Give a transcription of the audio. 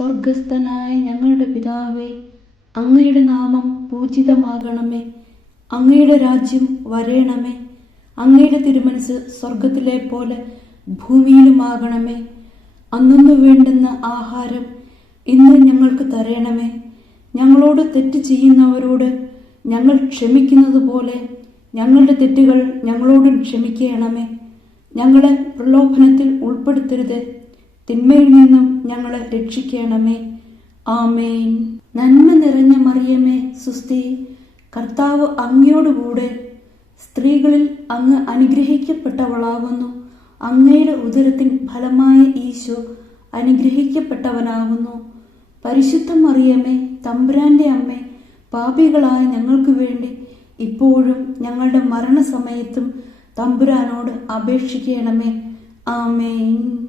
സ്വർഗസ്ഥനായ ഞങ്ങളുടെ പിതാവേ, അങ്ങയുടെ നാമം പൂജിതമാകണമേ. അങ്ങയുടെ രാജ്യം വരേണമേ. അങ്ങയുടെ തിരുമനസ് സ്വർഗത്തിലെ പോലെ ഭൂമിയിലുമാകണമേ. അന്നു വേണ്ടുന്ന ആഹാരം ഇന്ന് ഞങ്ങൾക്ക് തരേണമേ. ഞങ്ങളോട് തെറ്റ് ചെയ്യുന്നവരോട് ഞങ്ങൾ ക്ഷമിക്കുന്നത് പോലെ ഞങ്ങളുടെ തെറ്റുകൾ ഞങ്ങളോടും ക്ഷമിക്കണമേ. ഞങ്ങളെ പ്രലോഭനത്തിൽ ഉൾപ്പെടുത്തരുത്, തിന്മയിൽ നിന്നും ഞങ്ങളെ രക്ഷിക്കണമേ. ആമേൻ. നന്മ നിറഞ്ഞ മറിയമേ, സുസ്തി, കർത്താവ് അങ്ങയോടുകൂടെ സ്ത്രീകളിൽ അങ്ങ് അനുഗ്രഹിക്കപ്പെട്ടവളാകുന്നു. അങ്ങയുടെ ഉദരത്തിൻ ഫലമായ ഈശോ അനുഗ്രഹിക്കപ്പെട്ടവനാകുന്നു. പരിശുദ്ധ മറിയമേ, തമ്പുരാന്റെ അമ്മേ, പാപികളായ ഞങ്ങൾക്ക് വേണ്ടി ഇപ്പോഴും ഞങ്ങളുടെ മരണസമയത്തും തമ്പുരാനോട് അപേക്ഷിക്കണമേ. ആമേൻ.